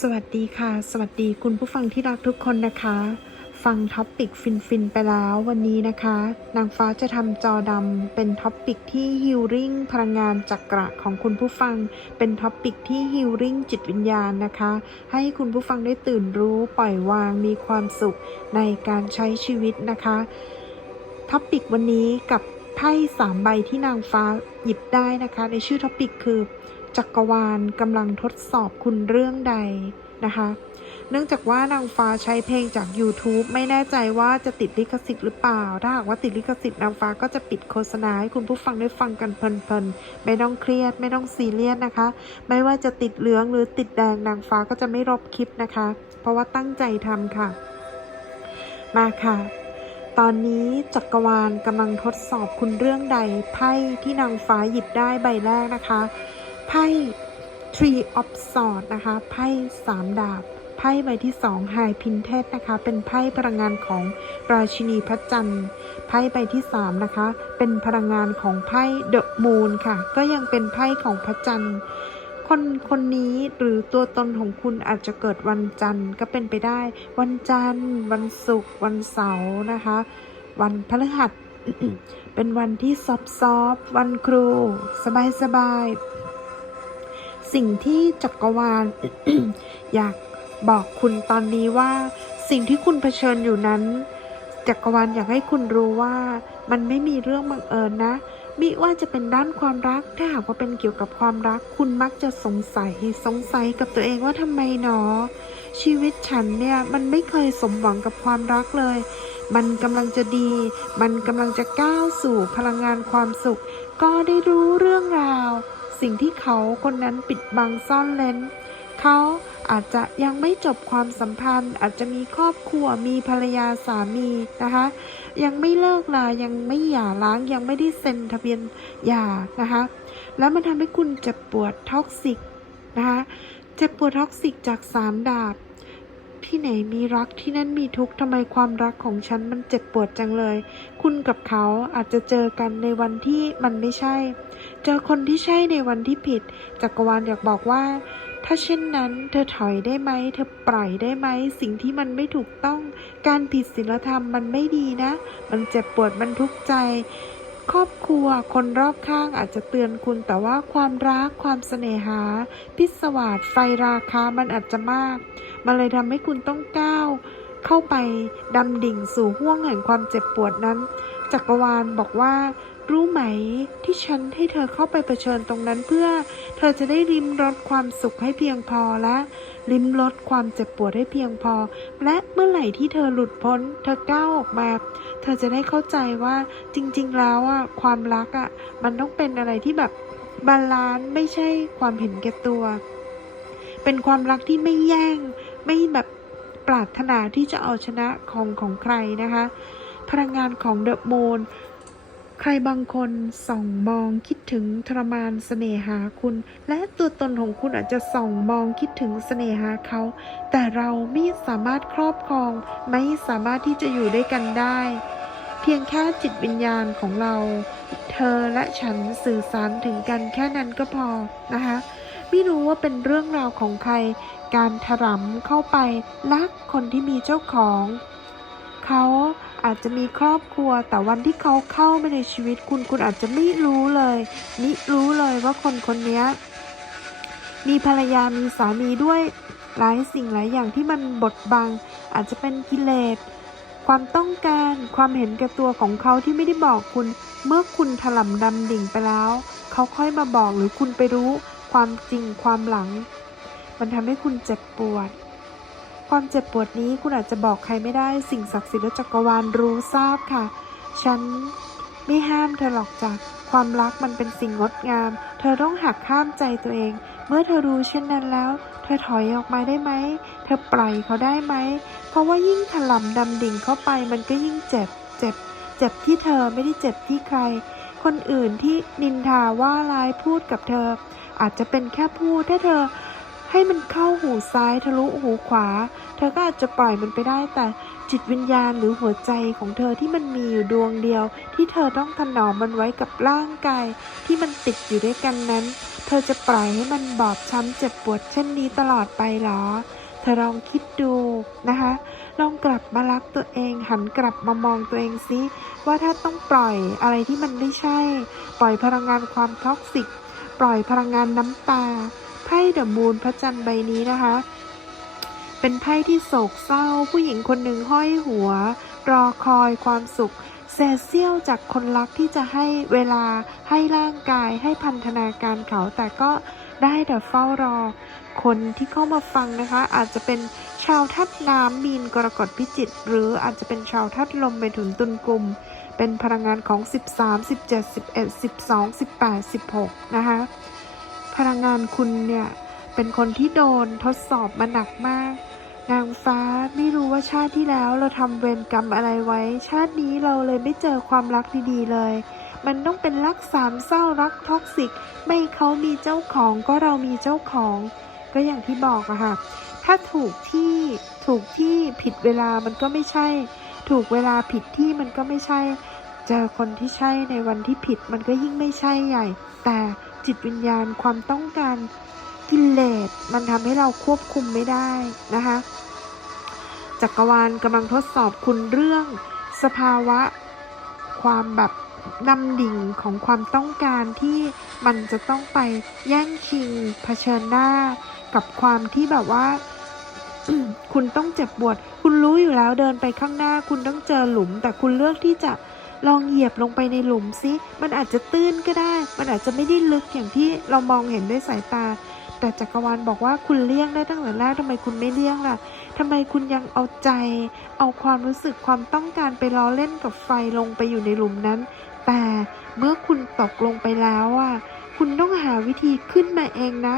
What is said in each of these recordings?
สวัสดีค่ะ สวัสดีคุณผู้ฟังที่รักทุกคนนะคะ ฟังท็อปปิกฟินๆไปแล้ววันนี้นะคะ นางฟ้าจะทำจอดำเป็นท็อปปิกที่ฮิลลิ่งพลังงานจักระของคุณผู้ฟัง เป็นท็อปปิกที่ฮิลลิ่งจิตวิญญาณนะคะ ให้คุณผู้ฟังได้ตื่นรู้ปล่อยวางมีความสุขในการใช้ชีวิตนะคะท็อปปิกวันนี้กับไพ่สามใบที่นางฟ้าหยิบได้นะคะ ในชื่อท็อปปิกคือ จักรวาลกำลังทดสอบคุณเรื่องใดนะคะ เนื่องจากว่านางฟ้าใช้เพลงจาก YouTube ไม่แน่ใจว่าจะติดลิขสิทธิ์หรือเปล่า ถ้าหากว่าติดลิขสิทธิ์นางฟ้าก็จะปิดโฆษณาให้คุณผู้ฟังได้ฟังกันเพลินๆ ไม่ต้องเครียด ไม่ต้องซีเรียสนะคะ ไม่ว่าจะติดเหลืองหรือติดแดงนางฟ้าก็จะไม่รบคลิปนะคะ เพราะว่าตั้งใจทำค่ะ มาค่ะตอนนี้จักรวาลกำลังทดสอบคุณเรื่องใดไพ่ที่นางฟ้าหยิบได้ใบแรกนะคะ ไพ่ Tree of Swords นะคะ ไพ่สามดาบ ไพ่ใบที่สอง High Princess นะคะ เป็นไพ่พลังงานของราชินีพระจันทร์ ไพ่ใบที่สามนะคะ เป็นพลังงานของไพ่ The Moon ค่ะ ก็ยังเป็นไพ่ของพระจันทร์คนคนนี้หรือตัวตนของคุณอาจจะเกิดวันจันทร์ก็เป็นไปได้ วันจันทร์ วันศุกร์วันเสาร์นะคะ วันพฤหัสเป็นวันที่ซอฟซอฟวันครู สบายสบายๆ สิ่งที่จักรวาลอยากบอกคุณตอนนี้ว่า สิ่งที่คุณเผชิญอยู่นั้น จักรวาลอยากให้คุณรู้ว่ามันไม่มีเรื่องบังเอิญนะ มิว่าจะเป็นด้านความรัก ถ้าหากว่าเป็นเกี่ยวกับความรัก คุณมักจะสงสัย สงสัยกับตัวเองว่าทำไมหนอ ชีวิตฉันเนี่ยมันไม่เคยสมหวังกับความรักเลย มันกำลังจะดี มันกำลังจะก้าวสู่พลังงานความสุข ก็ได้รู้เรื่องราว สิ่งที่เขาคนนั้นปิดบังซ่อนเล้น เขาอาจจะยังไม่จบความสัมพันธ์ อาจจะมีครอบครัวมีภรรยาสามีนะคะ ยังไม่เลิกลายังไม่หย่าร้างยังไม่ได้เซ็นทะเบียนหย่านะคะ แล้วมันทำให้คุณเจ็บปวดท็อกซิกนะคะเจ็บปวดท็อกซิกจากสามดาบที่ไหนมีรักที่นั่นมีทุกข์ทำไมความรักของฉันมันเจ็บปวดจังเลย คุณกับเขาอาจจะเจอกันในวันที่มันไม่ใช่ เจอคนที่ใช่ในวันที่ผิด จักรวาลอยากบอกว่า ถ้าเช่นนั้น เธอถอยได้ไหม เธอปล่อยได้ไหม สิ่งที่มันไม่ถูกต้อง การผิดศีลธรรมมันไม่ดีนะ มันเจ็บปวดมันทุกข์ใจ ครอบครัว คนรอบข้างอาจจะเตือนคุณ แต่ว่าความรัก ความเสน่หา พิศวาสไฟราคา มันอาจจะมาก มันเลยทำให้คุณต้องก้าวเข้าไปดำดิ่งสู่ห้วงแห่งความเจ็บปวดนั้น จักรวาลบอกว่า รู้ไหมที่ฉันให้เธอเข้าไปเผชิญตรงนั้นเพื่อ เธอจะได้ริมรสความสุขให้เพียงพอและริมรสความเจ็บปวดให้เพียงพอ และเมื่อไหร่ที่เธอหลุดพ้น เธอก้าวออกมา เธอจะได้เข้าใจว่าจริง ๆ แล้วอะความรักอะมันต้องเป็นอะไรที่แบบบาลานซ์ไม่ใช่ความเห็นแก่ตัว เป็นความรักที่ไม่แย่ง ไม่แบบปรารถนาที่จะเอาชนะของของใครนะคะ พลังงานของเดอะโมน ใครบางคนส่องมองคิดถึงทรมานเสน่หาคุณ และตัวตนของคุณอาจจะส่องมองคิดถึงเสน่หาเขา แต่เราไม่สามารถครอบครอง ไม่สามารถที่จะอยู่ด้วยกันได้ เพียงแค่จิตวิญญาณของเรา เธอและฉันสื่อสารถึงกันแค่นั้นก็พอนะคะไม่รู้ว่าเป็นเรื่องราวของใคร การถรำเข้าไปรักคนที่มีเจ้าของ เขา อาจจะมีครอบครัว แต่วันที่เขาเข้ามาในชีวิตคุณคุณอาจจะไม่รู้เลยมิรู้เลยว่าคนคนนี้มีภรรยามีสามีด้วยหลายสิ่งหลายอย่างที่มันบดบัง อาจจะเป็นกิเลสความต้องการความเห็นแก่ตัวของเขาที่ไม่ได้บอกคุณ เมื่อคุณถล่มดำดิ่งไปแล้ว เขาค่อยมาบอกหรือคุณไปรู้ความจริงความหลัง มันทำให้คุณเจ็บปวด ความเจ็บปวดนี้คุณอาจจะบอกใครไม่ได้สิ่งศักดิ์สิทธิ์และจักรวาลรู้ทราบค่ะ ฉันไม่ห้ามเธอหรอกจ้ะความรักมันเป็นสิ่งงดงาม เธอต้องหักข้ามใจตัวเอง เมื่อเธอรู้เช่นนั้นแล้ว เธอถอยออกมาได้ไหม เธอปล่อยเขาได้ไหม เพราะว่ายิ่งถล่มดำดิ่งเข้าไปมันก็ยิ่งเจ็บ เจ็บ เจ็บที่เธอไม่ได้เจ็บที่ใคร คนอื่นที่นินทาว่าร้ายพูดกับเธอ อาจจะเป็นแค่พูดถ้าเธอ ให้มันเข้าหูซ้ายทะลุหูขวา เธอก็อาจจะปล่อยมันไปได้แต่จิตวิญญาณหรือหัวใจของเธอที่มันมีอยู่ดวงเดียว ที่เธอต้องถนอมมันไว้กับร่างกาย ที่มันติดอยู่ด้วยกันนั้น เธอจะปล่อยให้มันบอบช้ำเจ็บปวดเช่นนี้ตลอดไปหรอ เธอลองคิดดูนะคะ ลองกลับมารักตัวเอง หันกลับมามองตัวเองซิว่าถ้าต้องปล่อยอะไรที่มันไม่ใช่ ปล่อยพลังงานความท็อกซิก ปล่อยพลังงานน้ำตา ไพ่เดอะมูนพระจันทร์ใบนี้นะคะ เป็นไพ่ที่โศกเศร้า ผู้หญิงคนหนึ่งห้อยหัว รอคอยความสุขเศษเสี้ยวจากคนรักที่จะให้เวลาให้ร่างกายให้พันธนาการเขาแต่ก็ได้แต่เฝ้ารอ คนที่เข้ามาฟังนะคะ อาจจะเป็นชาวทัดน้ำมีนกรกฎพิจิตรหรืออาจจะเป็นชาวทัดลมไปถึงตุลกลุ่ม เป็นพลังงานของ 13 17 11 12 18 16 นะคะ พลังงานคุณเนี่ยเป็นคนที่โดนทดสอบมาหนักมาก นางฟ้าไม่รู้ว่าชาติที่แล้วเราทำเวรกรรมอะไรไว้ ชาตินี้เราเลยไม่เจอความรักดีๆเลย มันต้องเป็นรักสามเศร้ารักท็อกซิก ไม่เขามีเจ้าของก็เรามีเจ้าของ ก็อย่างที่บอกอะค่ะ ถ้าถูกที่ถูกที่ผิดเวลามันก็ไม่ใช่ ถูกเวลาผิดที่มันก็ไม่ใช่ เจอคนที่ใช่ในวันที่ผิดมันก็ยิ่งไม่ใช่ใหญ่ แต่ จิตวิญญาณความต้องการกิเลสมันทำให้เราควบคุมไม่ได้นะคะ จักรวาลกำลังทดสอบคุณเรื่องสภาวะความแบบนำดิ่งของความต้องการที่มันจะต้องไปแย่งชิงเผชิญหน้า กับความที่แบบว่า คุณต้องเจ็บปวด คุณรู้อยู่แล้วเดินไปข้างหน้า คุณต้องเจอหลุม แต่คุณเลือกที่จะ ลองเหยียบลงไปในหลุมซิ มันอาจจะตื้นก็ได้ มันอาจจะไม่ได้ลึกอย่างที่เรามองเห็นด้วยสายตา แต่จักรวาลบอกว่าคุณเลี่ยงได้ตั้งแต่แรกทำไมคุณไม่เลี่ยงล่ะทำไมคุณยังเอาใจ เอาความรู้สึกความต้องการไปล้อเล่นกับไฟลงไปอยู่ในหลุมนั้น แต่เมื่อคุณตกลงไปแล้วอะ คุณต้องหาวิธีขึ้นมาเองนะ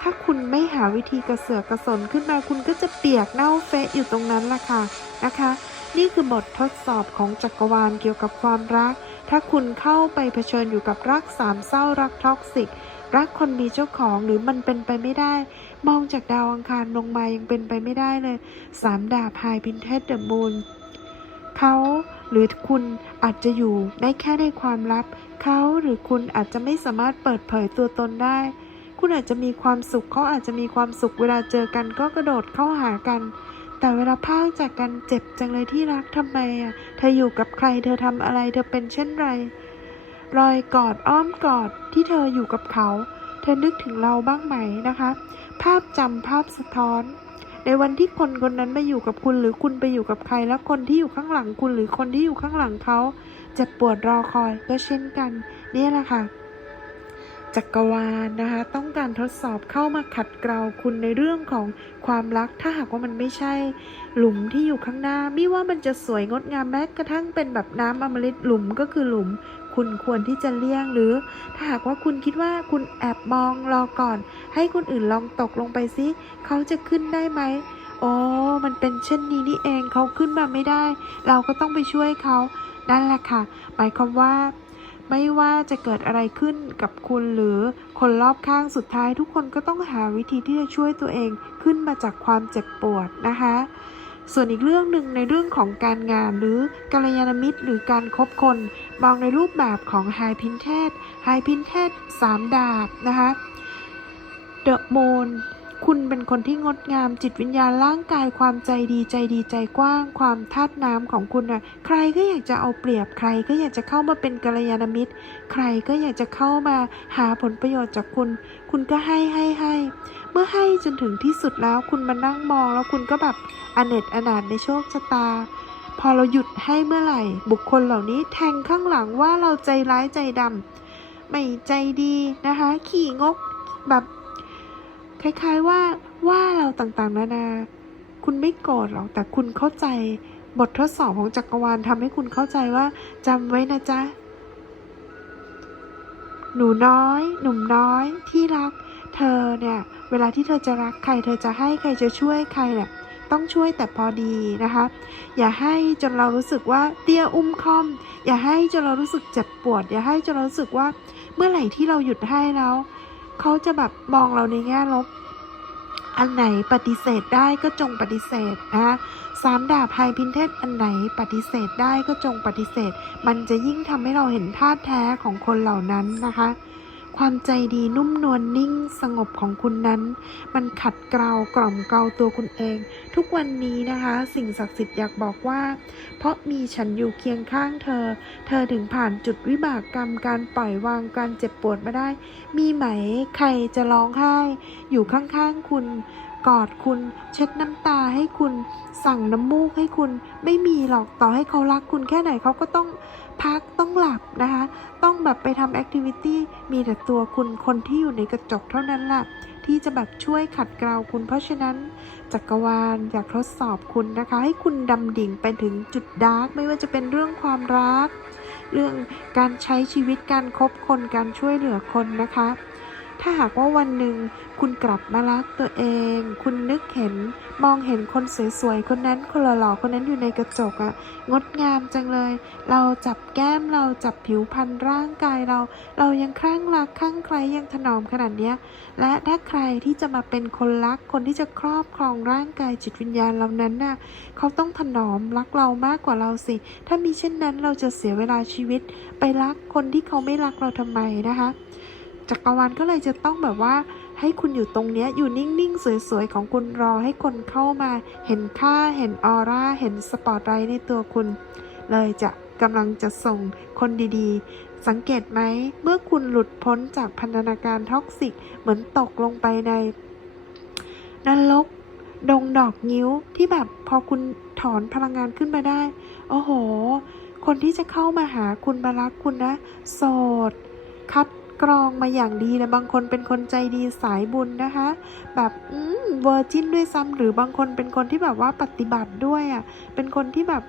ถ้าคุณไม่หาวิธีกระเสือกกระสนขึ้นมา คุณก็จะเปียกเน่าเฟะอยู่ตรงนั้นล่ะค่ะนะคะ นี่คือบททดสอบของจักรวาลเกี่ยวกับความรัก ถ้าคุณเข้าไปเผชิญอยู่กับรักสามเศร้ารักท็อกซิก รักคนมีเจ้าของหรือมันเป็นไปไม่ได้ มองจากดาวอังคารลงมายังเป็นไปไม่ได้เลยสามดาบไฮพินเทสเดอะมูนเขาหรือคุณอาจจะอยู่ได้แค่ในความลับ เขาหรือคุณอาจจะไม่สามารถเปิดเผยตัวตนได้ คุณอาจจะมีความสุขเขาอาจจะมีความสุขเวลาเจอกันก็กระโดดเข้าหากัน แต่เวลาพากจากกันเจ็บจังเลยที่รักทำไมอะ เธออยู่กับใคร เธอทำอะไร เธอเป็นเช่นไร รอยกอดอ้อมกอดที่เธออยู่กับเขา เธอนึกถึงเราบ้างไหมนะคะ ภาพจำภาพสะท้อน ในวันที่คนคนนั้นมาอยู่กับคุณหรือคุณไปอยู่กับใคร แล้วคนที่อยู่ข้างหลังคุณหรือคนที่อยู่ข้างหลังเขาเจ็บปวดรอคอยก็เช่นกัน นี่แหละค่ะ จักรวาลนะคะ ต้องการทดสอบเข้ามาขัดเกลาคุณในเรื่องของความรัก ถ้าหากว่ามันไม่ใช่ หลุมที่อยู่ข้างหน้า ไม่ว่ามันจะสวยงดงามแม้กระทั่งเป็นแบบน้ำอมฤตหลุมก็คือหลุม คุณควรที่จะเลี่ยงหรือ ถ้าหากว่าคุณคิดว่าคุณแอบมองรอก่อน ให้คนอื่นลองตกลงไปซิเขาจะขึ้นได้ไหมอ๋อมันเป็นเช่นนี้นี่เองเขาขึ้นมาไม่ได้ เราก็ต้องไปช่วยเขานั่นแหละค่ะ หมายความว่า ไม่ว่าจะเกิดอะไรขึ้นกับคุณหรือคนรอบข้างสุดท้าย ทุกคนก็ต้องหาวิธีที่จะช่วยตัวเองขึ้นมาจากความเจ็บปวดนะคะ ส่วนอีกเรื่องหนึ่งในเรื่องของการงานหรือกัลยาณมิตร หรือการคบคน มองในรูปแบบของไฮพินเทสไฮพินเทสสามดาบนะคะเดอะโมน คุณเป็นคนที่งดงามจิตวิญญาณร่างกายความใจดีใจดีใจกว้าง ความธาตุน้ำของคุณน่ะใครก็อยากจะเอาเปรียบใครก็อยากจะเข้ามาเป็นกัลยาณมิตร ใครก็อยากจะเข้ามาหาผลประโยชน์จากคุณ คุณก็ให้ให้ให้เมื่อให้จนถึงที่สุดแล้วคุณมานั่งมองแล้วคุณก็แบบอเนจอนาถในโชคชะตา พอเราหยุดให้เมื่อไหร่ บุคคลเหล่านี้แทงข้างหลังว่าเราใจร้ายใจดำไม่ใจดีนะคะ ขี่งกแบบ คล้ายๆว่าว่าเราต่างๆนานา คุณไม่โกรธหรอกแต่คุณเข้าใจบททดสอบของจักรวาลทำให้คุณเข้าใจว่าจำไว้นะจ๊ะ หนูน้อย หนุ่มน้อยที่รัก เธอเนี่ย เวลาที่เธอจะรักใคร เธอจะให้ใครจะช่วยใครเนี่ยต้องช่วยแต่พอดีนะคะ อย่าให้จนเรารู้สึกว่าเตี้ยอุ้มคอม อย่าให้จนเรารู้สึกเจ็บปวด อย่าให้จนเรารู้สึกว่าเมื่อไหร่ที่เราหยุดให้แล้ว เขาจะแบบมองเราในแง่ลบ อันไหนปฏิเสธได้ก็จงปฏิเสธนะสามดาบไฮพินเทสอันไหนปฏิเสธได้ก็จงปฏิเสธ มันจะยิ่งทำให้เราเห็นท่าแท้ของคนเหล่านั้นนะคะ ความใจดีนุ่มนวลนิ่งสงบของคุณนั้น มันขัดเกลากล่อมเกลาตัวคุณเอง ทุกวันนี้นะคะ สิ่งศักดิ์สิทธิ์อยากบอกว่า เพราะมีฉันอยู่เคียงข้างเธอ เธอถึงผ่านจุดวิบากกรรมการปล่อยวางการเจ็บปวดมาได้ มีไหมใครจะร้องไห้ อยู่ข้างๆคุณกอดคุณเช็ดน้ำตาให้คุณ สั่งน้ำมูกให้คุณไม่มีหรอกต่อให้เขารักคุณแค่ไหนเขาก็ต้อง พักต้องหลับนะคะ ต้องแบบไปทำแอคทิวิตี้มีแต่ตัวคุณคนที่อยู่ในกระจกเท่านั้นแหละที่จะแบบช่วยขัดเกลาคุณ เพราะฉะนั้นจักรวาลอยากทดสอบคุณนะคะ ให้คุณดำดิ่งไปถึงจุดดาร์กไม่ว่าจะเป็นเรื่องความรัก เรื่องการใช้ชีวิตการคบคนการช่วยเหลือคนนะคะ ถ้าหากว่าวันหนึ่งคุณกลับมารักตัวเอง คุณนึกเห็นมองเห็นคนสวยๆ คนนั้นคนหล่อๆ คนนั้นอยู่ในกระจกอะงดงามจังเลย เราจับแก้มเราจับผิวพรรณร่างกายเรา เรายังคลั่งรักคลั่งใครยังถนอมขนาดเนี้ย และถ้าใครที่จะมาเป็นคนรักคนที่จะครอบครองร่างกายจิตวิญญาณเรานั้นน่ะเขาต้องถนอมรักเรามากกว่าเราสิ ถ้ามีเช่นนั้นเราจะเสียเวลาชีวิต ไปรักคนที่เขาไม่รักเราทำไมนะคะ จักรวาลก็เลยจะต้องแบบว่า ให้คุณอยู่ตรงเนี้ยอยู่นิ่งๆ สวยๆ ของคุณรอให้คนเข้ามา เห็นค่าเห็นออร่าเห็นสปอตไลท์ในตัวคุณ เลยจะกำลังจะส่งคนดีๆ สังเกตไหม เมื่อคุณหลุดพ้นจากพันธนาการท็อกซิก เหมือนตกลงไปในนรกดงดอกงิ้วที่แบบพอคุณถอนพลังงานขึ้นมาได้ โอ้โห คนที่จะเข้ามาหาคุณมารักคุณนะ โสด คัด กรองมาอย่างดีเลยบางคนเป็นคนใจดีสายบุญนะคะ แบบอืมเวอร์จินด้วยซ้ำหรือบางคนเป็นคนที่แบบว่าปฏิบัติด้วยอะ่ะเป็นคนที่แบบ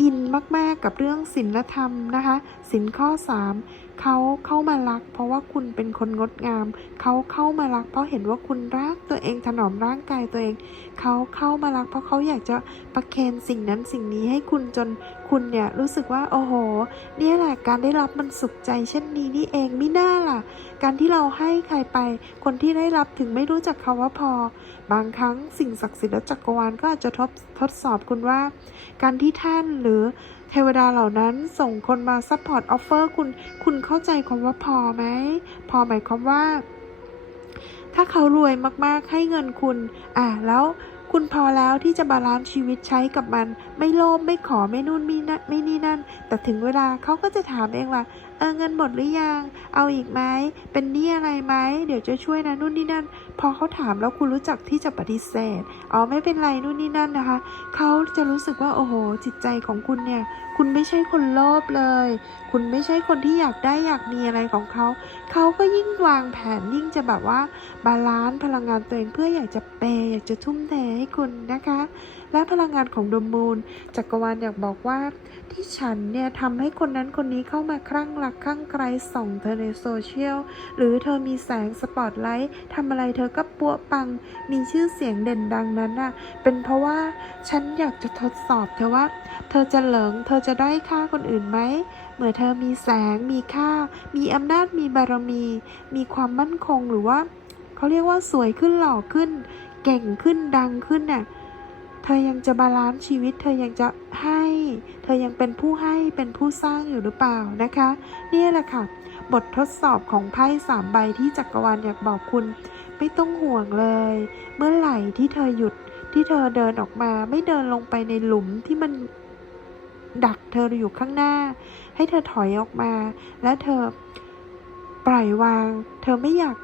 อินมาก ๆ กับเรื่องศีลธรรมนะคะศีลข้อ 3เขาเข้ามารัก เพราะว่าคุณเป็นคนงดงาม เขาเข้ามารัก เพราะเห็นว่าคุณรักตัวเองถนอมร่างกายตัวเอง เขาเข้ามารัก เพราะเขาอยากจะประเคนสิ่งนั้นสิ่งนี้ให้คุณจน คุณเนี่ยรู้สึกว่าโอ้โหเนี่ยแหละการได้รับมันสุขใจเช่นนี้นี่เองไม่น่าล่ะ การที่เราให้ใครไป คนที่ได้รับถึงไม่รู้จักคำว่าพอ บางครั้งสิ่งศักดิ์สิทธิ์และจักรวาลก็อาจจะทดทดสอบคุณว่า การที่ท่านหรือเทวดาเหล่านั้นส่งคนมาซัพพอร์ตออฟเฟอร์คุณคุณเข้าใจคำว่าพอไหมพอหมายความว่า ถ้าเขารวยมากๆให้เงินคุณ อะแล้ว คุณพอแล้วที่จะบาลานซ์ชีวิตใช้กับมัน ไม่โลภไม่ขอไม่นู่นไม่นี่นั่นแต่ถึงเวลาเขาก็จะถามเองว่าเออเงินหมดหรือยัง เอาอีกไหมเป็นหนี้อะไรไหมเดี๋ยวจะช่วยนะนู่นนี่นั่น พอเขาถามแล้วคุณรู้จักที่จะปฏิเสธ อ๋อไม่เป็นไรนู่นนี่นั่นนะคะ เขาจะรู้สึกว่าโอ้โห จิตใจของคุณเนี่ย คุณไม่ใช่คนโลภเลย คุณไม่ใช่คนที่อยากได้อยากมีอะไรของเขา เขาก็ยิ่งวางแผนยิ่งจะแบบว่าบาลานซ์พลังงานตัวเองเพื่ออยากจะเปย์อยากจะทุ่มเทให้คุณนะคะและพลังงานของดมมูล จักรวาลอยากบอกว่า ที่ฉันเนี่ยทำให้คนนั้นคนนี้เข้ามาคลั่งรักคลั่งใครส่องเธอในโซเชียล หรือเธอมีแสงสปอตไลท์ทำอะไรเธอก็ปัวปัง มีชื่อเสียงเด่นดังนั้นน่ะ เป็นเพราะว่าฉันอยากจะทดสอบเธอว่า เธอจะเหลิง เธอจะได้ค่าคนอื่นไหมเมื่อเธอมีแสง มีค่า มีอำนาจ มีบารมี มีความมั่นคงหรือว่า เขาเรียกว่าสวยขึ้นหล่อขึ้น เก่งขึ้นดังขึ้นน่ะ เธอยังจะบาลานซ์ชีวิต เธอยังจะให้ เธอยังเป็นผู้ให้เป็นผู้สร้างอยู่หรือเปล่านะคะ นี่แหละค่ะ บททดสอบของไพ่สามใบที่จักรวาลอยากบอกคุณ ไม่ต้องห่วงเลย เมื่อไหร่ที่เธอหยุดที่เธอเดินออกมาไม่เดินลงไปในหลุมที่มันดักเธออยู่ข้างหน้า ให้เธอถอยออกมา และเธอปล่อยวาง เธอไม่อยาก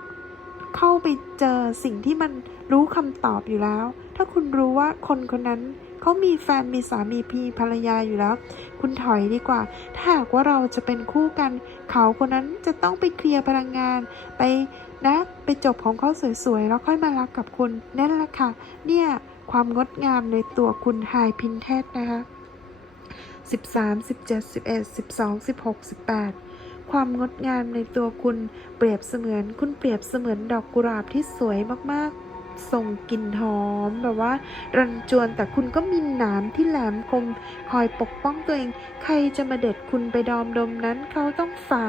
เข้าไปเจอสิ่งที่มันรู้คำตอบอยู่แล้ว ถ้าคุณรู้ว่าคนคนนั้นเขามีแฟนมีสามีพีภรรยาอยู่แล้ว คุณถอยดีกว่า ถ้าหากว่าเราจะเป็นคู่กัน เขาคนนั้นจะต้องไปเคลียร์พลังงาน ไปนะไปจบของเขาสวยๆ แล้วค่อยมารักกับคุณนั่นแหละค่ะ เนี่ยความงดงามในตัวคุณไฮพินเทสนะคะ13 17 11 12 16 18 ความงดงามในตัวคุณเปรียบเสมือนคุณเปรียบเสมือนดอกกุหลาบที่สวยมากๆ ส่งกลิ่นหอมแบบว่า รันจวนแต่คุณก็มีหนามที่แหลมคม คอยปกป้องตัวเอง ใครจะมาเด็ดคุณไปดอมดมนั้น เขาต้องฝ่า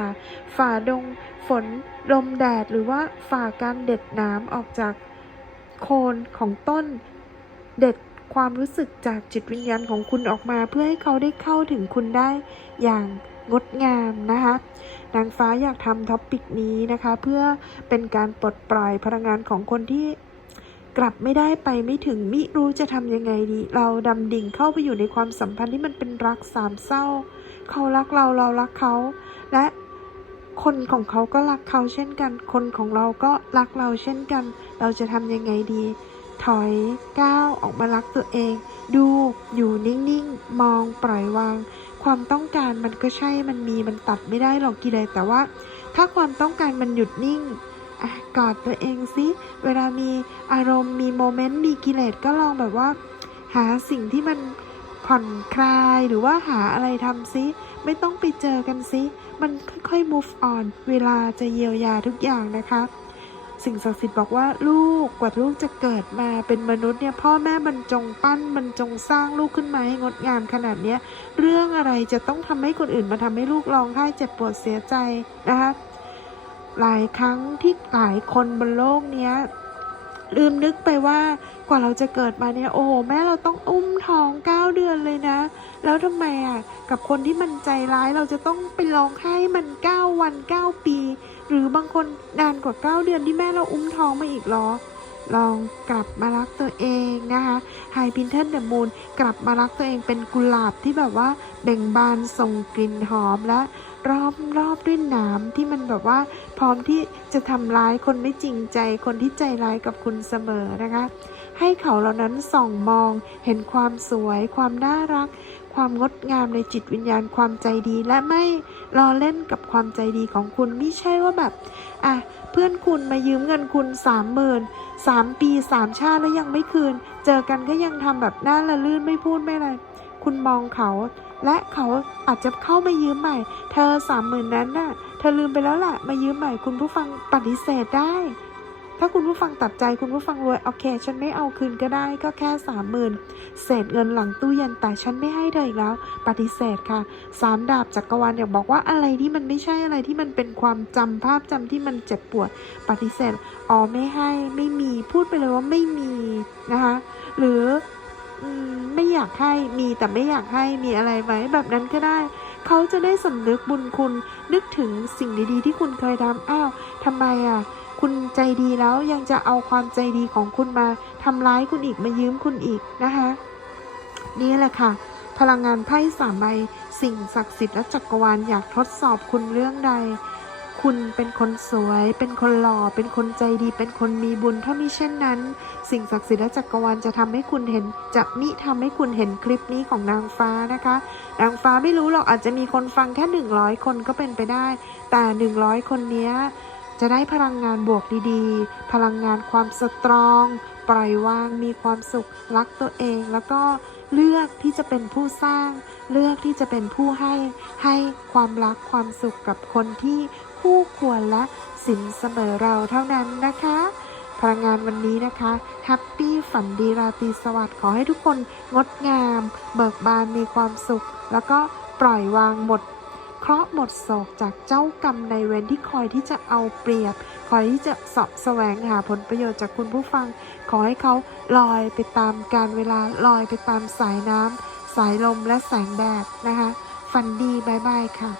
ฝ่าดง ฝนลมแดดหรือว่าฝ่าการเด็ดหนามออกจากโคนของต้น เด็ดความรู้สึกจากจิตวิญญาณของคุณออกมา เพื่อให้เขาได้เข้าถึงคุณได้อย่าง งดงามนะคะนางฟ้าอยากทำท็อปปิกนี้นะคะ เพื่อเป็นการปลดปล่อยพลังงานของคนที่กลับไม่ได้ไปไม่ถึงมิรู้จะทำยังไงดี เราดำดิ่งเข้าไปอยู่ในความสัมพันธ์ที่มันเป็นรักสามเศร้า เขารักเราเรารักเขา และคนของเขาก็รักเขาเช่นกัน คนของเราก็รักเราเช่นกัน เราจะทำยังไงดี ถอยก้าวออกมารักตัวเอง ดูอยู่นิ่งๆ มองปล่อยวาง ความต้องการมันก็ใช่มันมีมันตัดไม่ได้หรอกกิเลสแต่ว่า ถ้าความต้องการมันหยุดนิ่งอกอดตัวเองสิเวลามีอารมณ์มีโมเมนต์มีกิเลสก็ลองแบบว่า หาสิ่งที่มันผ่อนคลายหรือว่าหาอะไรทำซิไม่ต้องไปเจอกันซิมันค่อยๆ move on เวลาจะเยียวยาทุกอย่างนะคะ สิ่งศักดิ์สิทธิ์บอกว่าลูกกว่าลูกจะเกิดมาเป็นมนุษย์เนี่ยพ่อแม่มันจงปั้นมันจงสร้างลูกขึ้นมาให้งดงามขนาดเนี้ยเรื่องอะไรจะต้องทำให้คนอื่นมาทำให้ลูกร้องไห้เจ็บปวดเสียใจนะคะหลายครั้งที่หลายคนบนโลกเนี้ยลืมนึกไปว่ากว่าเราจะเกิดมาเนี่ยโอ้โหแม่เราต้องอุ้มท้องเก้าเดือนเลยนะ แล้วทำไมอะกับคนที่มันใจร้ายเราจะต้องไปร้องไห้มันเก้าวันเก้าปี หรือบางคนนานกว่า 9 เดือนที่แม่เราอุ้มท้องมาอีกหรอ ลองกลับมารักตัวเองนะคะไฮพินเทนเดอะมูนกลับมารักตัวเองเป็นกุหลาบที่แบบว่าเบ่งบานส่งกลิ่นหอมและรอบรอบด้วยนามที่มันแบบว่าพร้อมที่จะทำร้ายคนไม่จริงใจคนที่ใจร้ายกับคุณเสมอนะคะ ให้เขาเหล่านั้นส่องมองเห็นความสวย ความน่ารัก ความงดงามในจิตวิญญาณความใจดีและไม่รอเล่นกับความใจดีของคุณไม่ใช่ว่าแบบอะเพื่อนคุณมายืมเงินคุณสามหมื่นสามปีสามชาติแล้วยังไม่คืน เจอกันก็ยังทำแบบหน้าละลื่นไม่พูดไม่อะไร คุณมองเขาและเขาอาจจะเข้ามายืมใหม่ เธอสามหมื่นนั้นน่ะ เธอลืมไปแล้วแหละมายืมใหม่คุณผู้ฟังปฏิเสธได้ ถ้าคุณผู้ฟังตัดใจคุณผู้ฟังรวยโอเค ฉันไม่เอาคืนก็ได้ก็แค่สามหมื่นเศษเงินหลังตู้เย็นแต่ฉันไม่ให้เธออีกแล้ว ปฏิเสธค่ะสามดาบจักรวาลอยากบอกว่าอะไรที่มันไม่ใช่อะไรที่มันเป็นความจำภาพจำที่มันเจ็บปวด ปฏิเสธอ๋อไม่ให้ไม่มีพูดไปเลยว่าไม่มีนะคะหรืออมไม่อยากให้มีแต่ไม่อยากให้มีอะไรไหมแบบนั้นก็ได้เขาจะได้สำนึกบุญคุณนึกถึงสิ่งดีๆที่คุณเคยทำอ้าวทำไมอะ คุณใจดีแล้วยังจะเอาความใจดีของคุณมาทำร้ายคุณอีกมายืมคุณอีกนะคะ นี่แหละค่ะ พลังงานไพ่สามใบสิ่งศักดิ์สิทธิ์และจักรวาลอยากทดสอบคุณเรื่องใด คุณเป็นคนสวย เป็นคนหล่อ เป็นคนใจดี เป็นคนมีบุญ ถ้ามิเช่นนั้น สิ่งศักดิ์สิทธิ์และจักรวาลจะทำให้คุณเห็น จะมิทำให้คุณเห็นคลิปนี้ของนางฟ้านะคะ นางฟ้าไม่รู้หรอกอาจจะมีคนฟังแค่ 100 คนก็เป็นไปได้ แต่ 100 คนเนี้ย จะได้พลังงานบวกดีๆ พลังงานความสตรอง ปล่อยวาง มีความสุข รักตัวเอง แล้วก็เลือกที่จะเป็นผู้สร้าง เลือกที่จะเป็นผู้ให้ ให้ความรักความสุขกับคนที่คู่ควรและสินเสมอเราเท่านั้นนะคะ พลังงานวันนี้นะคะแฮปปี้ฝันดีราตรีสวัสดิ์ขอให้ทุกคนงดงาม เบิกบานมีความสุข แล้วก็ปล่อยวางหมด เคราะห์หมดโศกจากเจ้ากรรมในเวรที่คอยที่จะเอาเปรียบ คอยที่จะสอบแสวงหาผลประโยชน์จากคุณผู้ฟัง ขอให้เขาลอยไปตามการเวลาลอยไปตามสายน้ำสายลมและแสงแดดนะคะ ฝันดีบายบายค่ะ